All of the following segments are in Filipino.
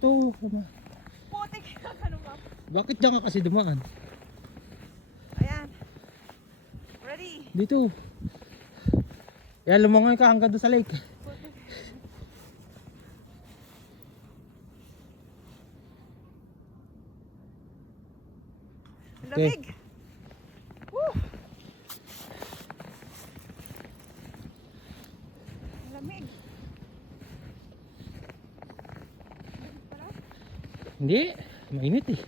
Ito, ano? Putik ka ano ba? Bakit dyan ka kasi dumaan? Ayan. Ready? Dito. Yan, lumangoy ka hanggang doon sa lake. Lamig. Woo! Lamig. Hindi, mainit eh.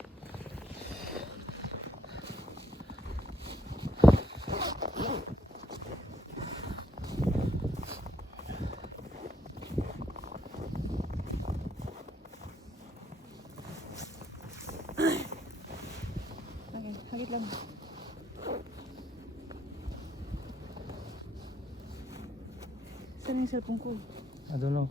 Okay, hagit lang. Saan yung cellphone ko? I don't know.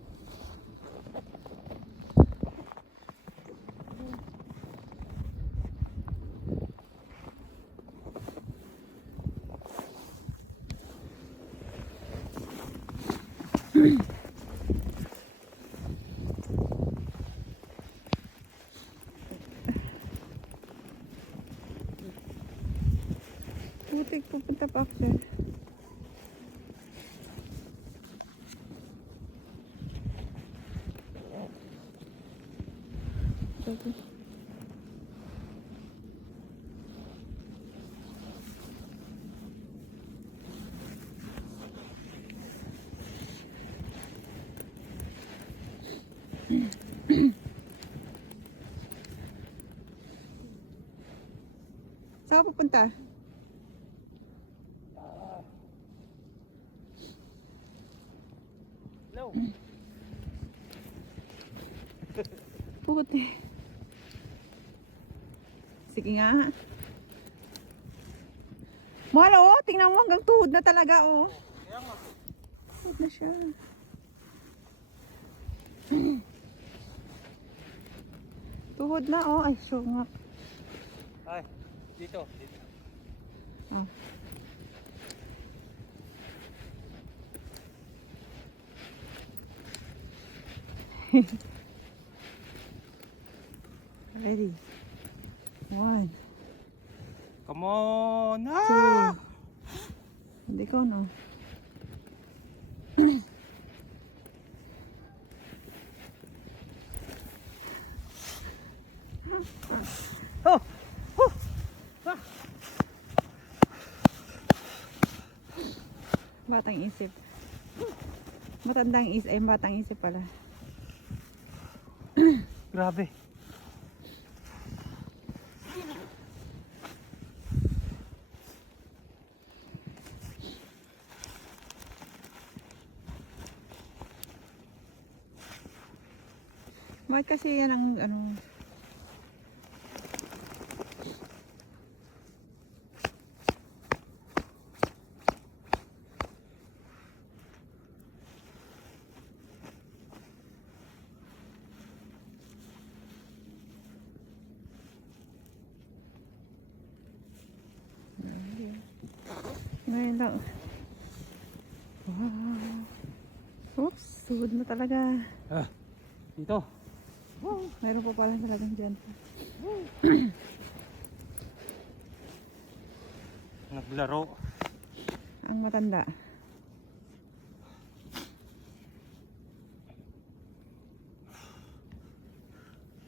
Putik, pupunta pa ako dyan. Okay. Saan ka pupunta? Hello. Puti. Sige nga. Mahal oh, tingnan mo hanggang tuhod na talaga oh. Tuhod na siya. Tuhod na oh, ay sure nga. Ay, dito. Dito. Oh. Ready. 1, Come on. 2. Hindi ko no. Oh. Batang isip. Matandang isip, ay batang isip pala. Grabe. Bakit kasi yan ang ano? Ngayon lang. Wow. Oops, suhod na talaga. Ah, dito. Wow, meron pa pala talagang dyan. Naglaro. Ang matanda.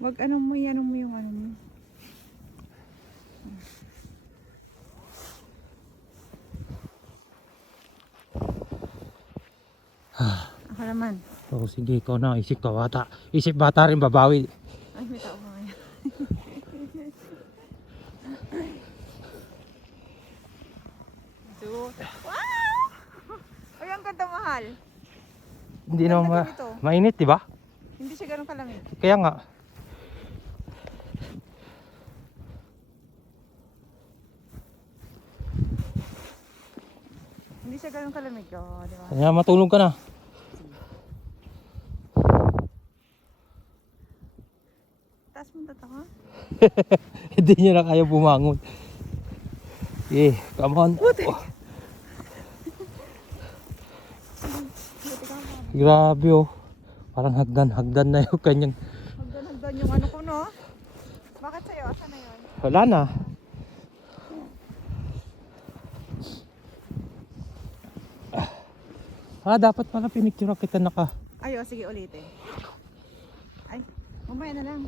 Wag ano mo yung ano mo. Ako naman. Oh, sige, ikaw na. Isip ka bata. Isip bata rin babawi. Ay, may tao ka ngayon. Wow! Ay, ang ganda mahal. Hindi Ganda naman ganito. mainit, di ba? Hindi siya ganun kalamig. Kaya nga. Hindi siya ganun kalamig. Oh, di ba? Kaya matulog ka na. Taas mo tataka. Hindi niya na kaya bumangon. Eh, come on. Puti. Oh, grabe oh. Parang hagdan na yung kanyang. Hagdan naman yung ano ko, no? Bakit sa'yo? Asan na yun? Wala na. Dapat pala pinicture kita naka. Ay, sige ulitin. Ay, mamaya na lang.